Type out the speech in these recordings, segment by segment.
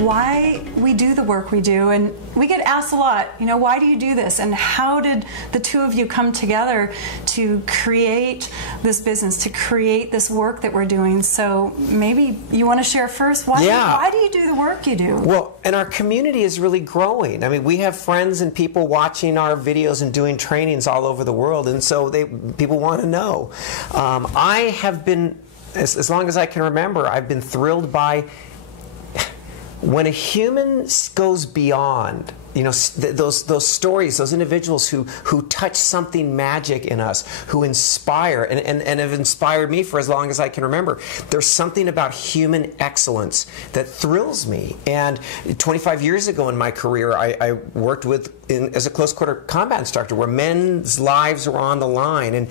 why we do the work we do. And we get asked a lot, you know, why do you do this? And how did the two of you come together to create this business, to create this work that we're doing? So maybe you want to share first, why do you do the work you do? Well, and our community is really growing. I mean, we have friends and people watching our videos and doing trainings all over the world, and so people want to know. I have been, as long as I can remember, I've been thrilled by when a human goes beyond, you know, those stories, those individuals who touch something magic in us, who inspire, and have inspired me for as long as I can remember. There's something about human excellence that thrills me. And 25 years ago in my career, I worked as a close quarter combat instructor, where men's lives were on the line, and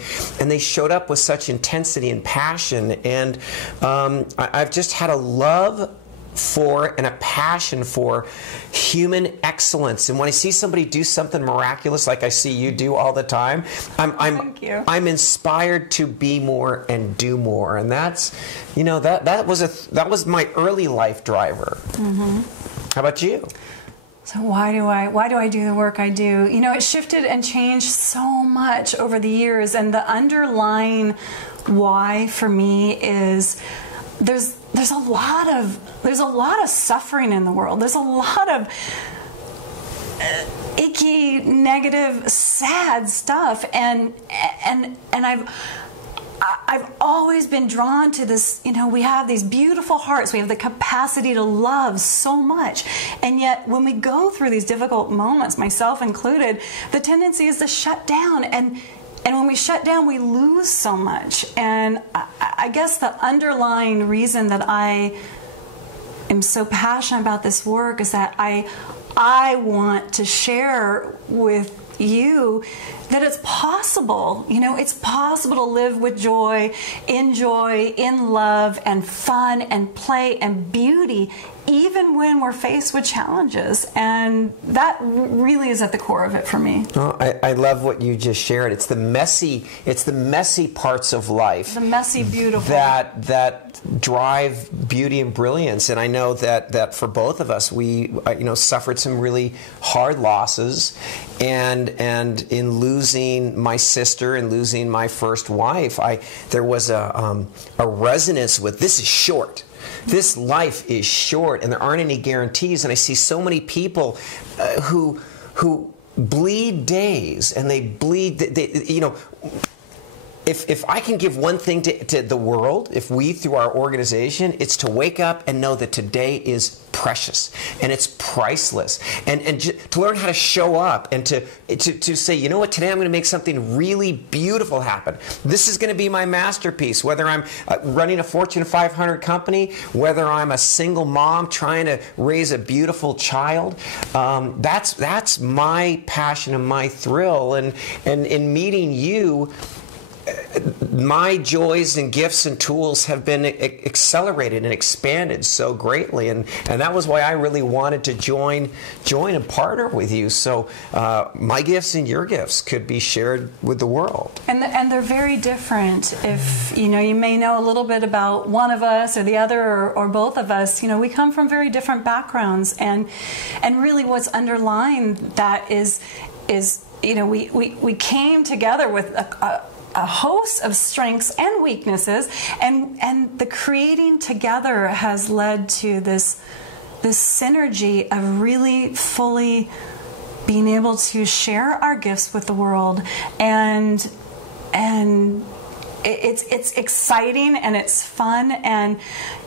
they showed up with such intensity and passion. And I've just had a love for and a passion for human excellence. And when I see somebody do something miraculous like I see you do all the time, I'm inspired to be more and do more. And that's, you know, that was my early life driver. Mm-hmm. How about you? So why do I do the work I do? You know, it shifted and changed so much over the years, and the underlying why for me is there's a lot of suffering in the world. There's a lot of icky, negative, sad stuff, and I've always been drawn to this. You know, we have these beautiful hearts. We have the capacity to love so much, and yet when we go through these difficult moments, myself included, the tendency is to shut down, and when we shut down, we lose so much. And I guess the underlying reason that I am so passionate about this work is that I want to share with you that it's possible. You know, it's possible to live with joy, in love, and fun, and play, and beauty, even when we're faced with challenges. And that really is at the core of it for me. Oh, I love what you just shared. It's the messy parts of life. The messy, beautiful. That drive beauty and brilliance. And I know that for both of us, we suffered some really hard losses, and in losing my sister and losing my first wife, there was a resonance with, this is short. This life is short, and there aren't any guarantees. And I see so many people who bleed days, and they bleed. If I can give one thing to the world, if we, through our organization, it's to wake up and know that today is precious and it's priceless, and to learn how to show up and to say, you know what, today I'm going to make something really beautiful happen. This is going to be my masterpiece, whether I'm running a Fortune 500 company, whether I'm a single mom trying to raise a beautiful child. That's my passion and my thrill, and in meeting you, my joys and gifts and tools have been accelerated and expanded so greatly, and that was why I really wanted to join and partner with you, so my gifts and your gifts could be shared with the world. And they're very different. If you may know a little bit about one of us or the other, or both of us, we come from very different backgrounds, and really what's underlying that is we came together with a host of strengths and weaknesses, and the creating together has led to this synergy of really fully being able to share our gifts with the world, and it's exciting and it's fun. And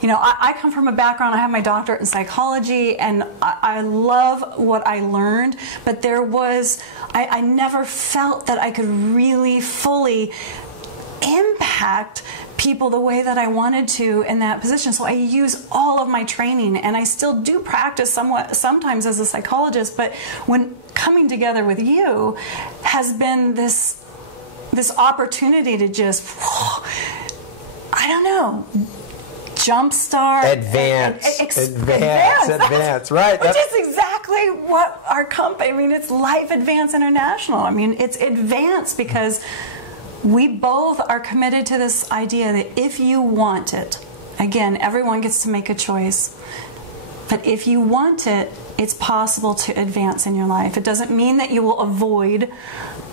I come from a background, I have my doctorate in psychology, and I love what I learned, but I never felt that I could really fully impact people the way that I wanted to in that position. So I use all of my training, and I still do practice sometimes as a psychologist, but when coming together with you has been this opportunity to just, jumpstart, advance, right? Which is exactly what our company, it's Life Advance International. It's advance because we both are committed to this idea that if you want it, again, everyone gets to make a choice, But if you want it, it's possible to advance in your life. It doesn't mean that you will avoid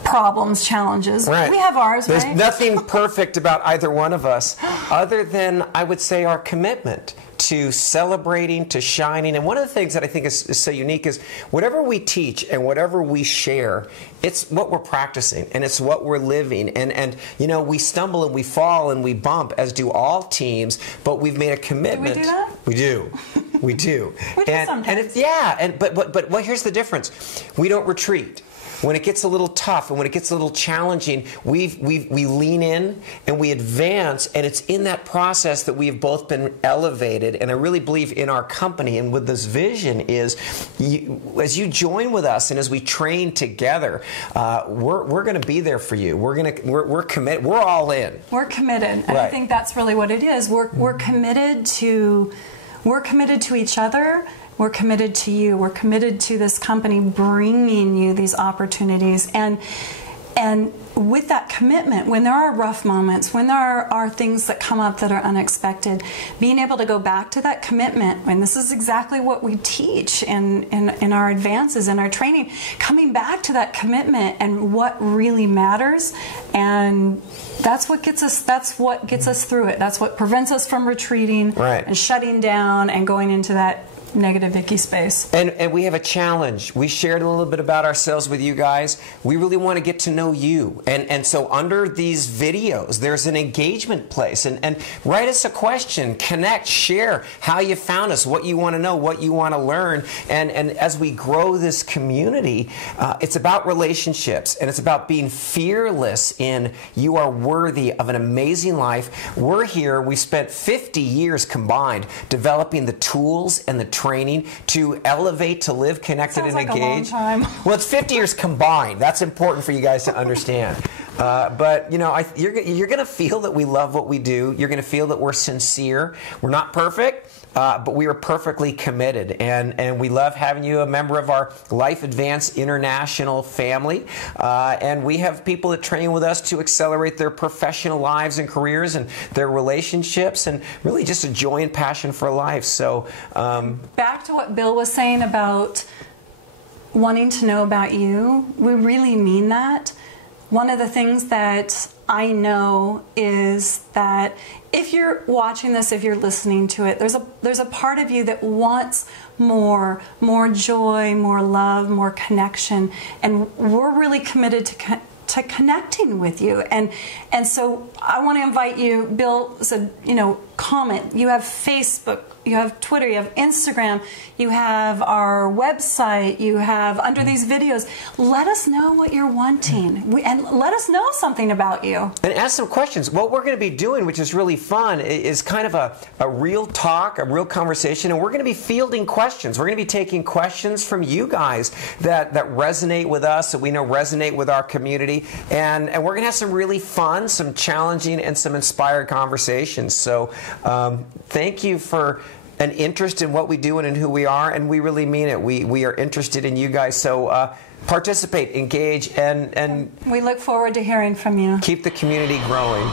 problems, challenges. Right. We have ours, There's right? nothing perfect about either one of us, other than, I would say, our commitment to celebrating, to shining. And one of the things that I think is so unique is whatever we teach and whatever we share, it's what we're practicing and it's what we're living. And you know, we stumble and we fall and we bump, as do all teams, but we've made a commitment. Do we do that? We do. We do. We do sometimes. But well, here's the difference. We don't retreat. When it gets a little tough and when it gets a little challenging, we lean in and we advance, and it's in that process that we have both been elevated. And I really believe in our company and with this vision is, as you join with us and as we train together, we're going to be there for you. We're committed. We're all in. We're committed, and Right. I think that's really what it is. We're committed to each other. We're committed to you. We're committed to this company bringing you these opportunities. And with that commitment, when there are rough moments, when there are things that come up that are unexpected, being able to go back to that commitment, and this is exactly what we teach in our advances, in our training, coming back to that commitment and what really matters, and that's what gets us through it. That's what prevents us from retreating, right, and shutting down and going into that negative icky space. And we have a challenge. We shared a little bit about ourselves with you guys. We really want to get to know you. And so under these videos, there's an engagement place. And write us a question, connect, share how you found us, what you want to know, what you want to learn. And as we grow this community, it's about relationships, and it's about being fearless in you are worthy of an amazing life. We're here. We spent 50 years combined developing the tools and the training to elevate, to live connected and engaged. A long time. Well, it's 50 years combined. That's important for you guys to understand. But you know, you're going to feel that we love what we do. You're going to feel that we're sincere. We're not perfect, but we are perfectly committed. And we love having you a member of our Life Advance International family. And we have people that train with us to accelerate their professional lives and careers and their relationships, and really just a joy and passion for life. So back to what Bill was saying about wanting to know about you, we really mean that. One of the things that I know is that if you're watching this, if you're listening to it, there's a part of you that wants more joy, more love, more connection, and we're really committed to connecting with you. And so I want to invite you. Bill said, you know, comment. You have Facebook, you have Twitter, you have Instagram, you have our website, you have under these videos. Let us know what you're wanting, and let us know something about you. And ask some questions. What we're going to be doing, which is really fun, is kind of a real talk, a real conversation, and we're going to be fielding questions. We're going to be taking questions from you guys that resonate with us, that we know resonate with our community, and we're going to have some really fun, some challenging, and some inspired conversations. So thank you for an interest in what we do and in who we are, and we really mean it. We are interested in you guys, so participate, engage, and we look forward to hearing from you. Keep the community growing.